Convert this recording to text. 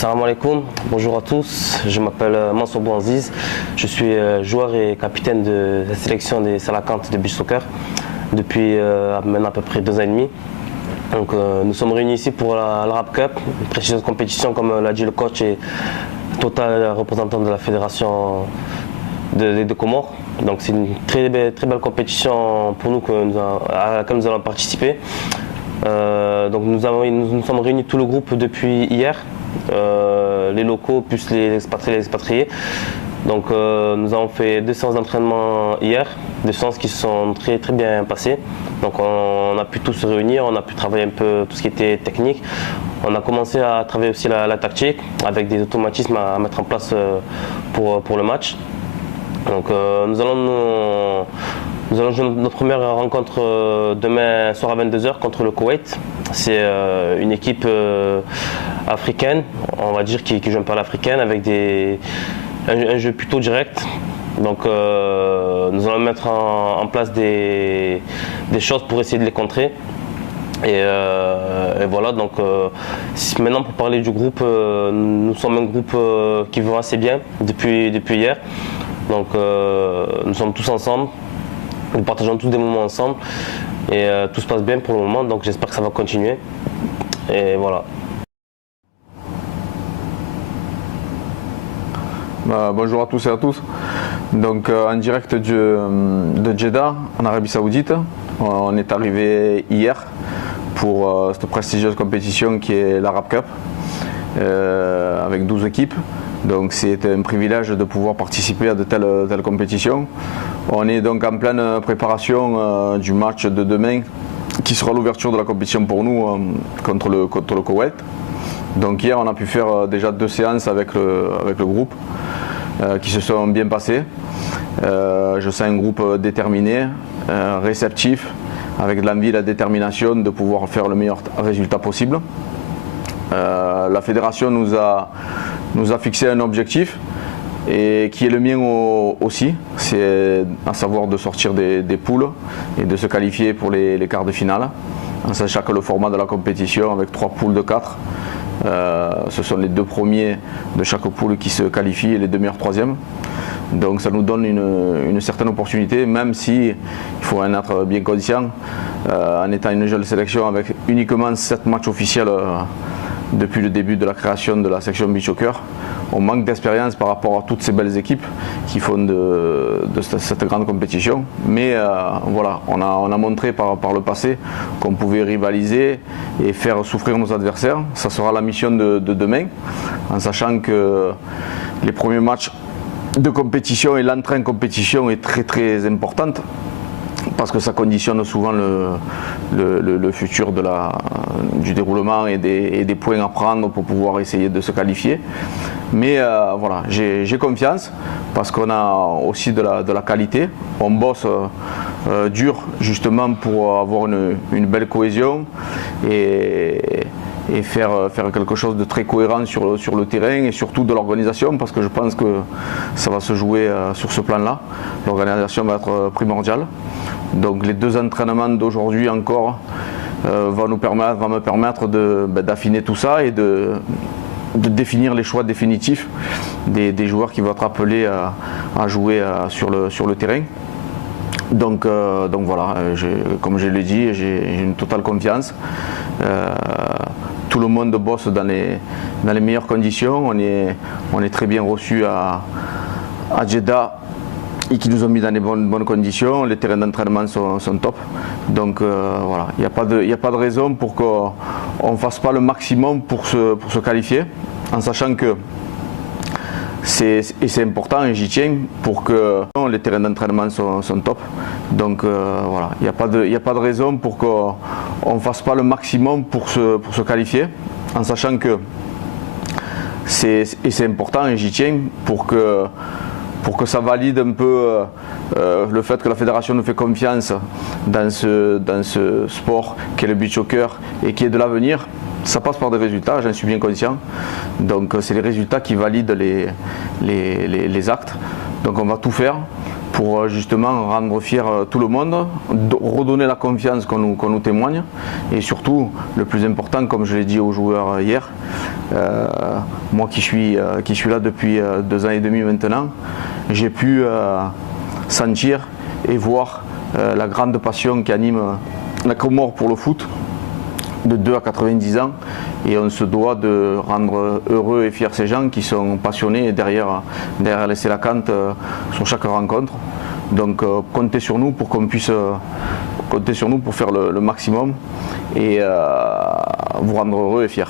Salam alaikum, bonjour à tous, je m'appelle Mansour Bouaziz, je suis joueur et capitaine de la sélection des Salakantes de beach soccer depuis maintenant à peu près 2 ans et demi. Donc, nous sommes réunis ici pour l'Arab Cup, une prestigieuse compétition comme l'a dit le coach et total représentant de la fédération de Comores. Donc c'est une très belle compétition pour nous à laquelle nous allons participer. Donc nous sommes réunis tout le groupe depuis hier, les locaux plus les expatriés. Donc nous avons fait 2 séances d'entraînement hier, 2 séances qui se sont très bien passées. Donc on a pu tous se réunir, on a pu travailler un peu tout ce qui était technique. On a commencé à travailler aussi la tactique avec des automatismes à mettre en place pour le match. Donc nous allons jouer notre première rencontre demain soir à 22h contre le Koweït. C'est une équipe africaine, on va dire, qui joue un peu à l'africaine avec un jeu plutôt direct. Donc nous allons mettre en place des choses pour essayer de les contrer. Et voilà, donc maintenant pour parler du groupe, nous sommes un groupe qui va assez bien depuis hier. Donc nous sommes tous ensemble, nous partageons tous des moments ensemble et tout se passe bien pour le moment, donc j'espère que ça va continuer. Et voilà. Bonjour à tous et à tous. Donc en direct de Jeddah, en Arabie Saoudite. On est arrivé hier pour cette prestigieuse compétition qui est l'Arab Cup avec 12 équipes. Donc c'est un privilège de pouvoir participer à de telles compétitions. On est donc en pleine préparation du match de demain qui sera l'ouverture de la compétition pour nous contre le Koweït. Donc hier on a pu faire déjà 2 séances avec le groupe qui se sont bien passées. Je sens un groupe déterminé, réceptif, avec de l'envie et la détermination de pouvoir faire le meilleur résultat possible. La fédération nous a fixé un objectif et qui est le mien aussi, c'est à savoir de sortir des poules et de se qualifier pour les quarts de finale, en sachant que le format de la compétition avec 3 poules de 4, ce sont les 2 premiers de chaque poule qui se qualifient et les 2 meilleurs 3e. Donc ça nous donne une certaine opportunité, même si il faut en être bien conscient, en étant une jeune sélection avec uniquement 7 matchs officiels depuis le début de la création de la section beach soccer. On manque d'expérience par rapport à toutes ces belles équipes qui font de cette grande compétition. Mais voilà, on a montré par le passé qu'on pouvait rivaliser et faire souffrir nos adversaires. Ça sera la mission de demain, en sachant que les premiers matchs de compétition et l'entrée en compétition est très importante, parce que ça conditionne souvent le futur du déroulement et des points à prendre pour pouvoir essayer de se qualifier. Mais voilà, j'ai confiance parce qu'on a aussi de la qualité. On bosse dur justement pour avoir une belle cohésion et faire quelque chose de très cohérent sur le terrain et surtout de l'organisation, parce que je pense que ça va se jouer sur ce plan-là. L'organisation va être primordiale. Donc les 2 entraînements d'aujourd'hui encore vont me permettre d'affiner tout ça et de définir les choix définitifs des joueurs qui vont être appelés à jouer sur le terrain. Donc voilà, comme je l'ai dit, j'ai une totale confiance. Tout le monde bosse dans les meilleures conditions. On est très bien reçus à Jeddah et qui nous ont mis dans des bonnes conditions. Les terrains d'entraînement sont top. Donc voilà, il n'y a pas de raison pour qu'on ne fasse pas le maximum pour se qualifier, en sachant que c'est important et j'y tiens pour que les terrains d'entraînement sont top. Donc voilà, il n'y a pas de raison pour qu'on ne fasse pas le maximum pour se qualifier, en sachant que c'est important et j'y tiens pour que ça valide un peu le fait que la fédération nous fait confiance dans ce sport qui est le beach soccer et qui est de l'avenir. Ça passe par des résultats, j'en suis bien conscient. Donc c'est les résultats qui valident les actes. Donc on va tout faire pour justement rendre fier tout le monde, redonner la confiance qu'on nous témoigne et surtout, le plus important, comme je l'ai dit aux joueurs hier, moi qui suis là depuis 2 ans et demi maintenant, j'ai pu sentir et voir la grande passion qui anime la Comore pour le foot de 2 à 90 ans et on se doit de rendre heureux et fiers ces gens qui sont passionnés derrière les Sélacantes sur chaque rencontre. Donc comptez sur nous pour qu'on puisse compter sur nous pour faire le maximum et vous rendre heureux et fiers.